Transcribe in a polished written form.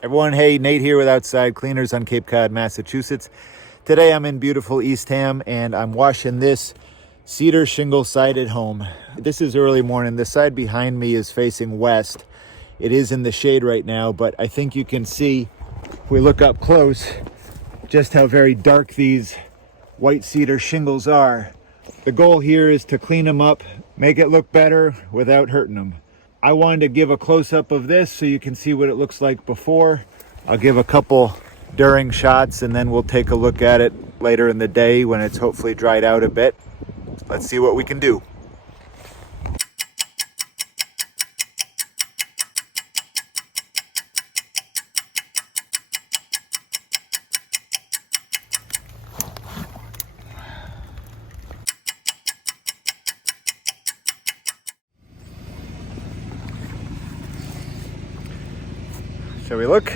Everyone, hey, Nate here with Outside Cleaners on Cape Cod, Massachusetts. Today I'm in beautiful Eastham and I'm washing this cedar shingle sided home. This is early morning. The side behind me is facing west. It is in the shade right now, but I think you can see, if we look up close, just how very dark these white cedar shingles are. The goal here is to clean them up, make it look better without hurting them. I wanted to give a close-up of this so you can see what it looks like before. I'll give a couple during shots and then we'll take a look at it later in the day when it's hopefully dried out a bit. Let's see what we can do. Shall we look?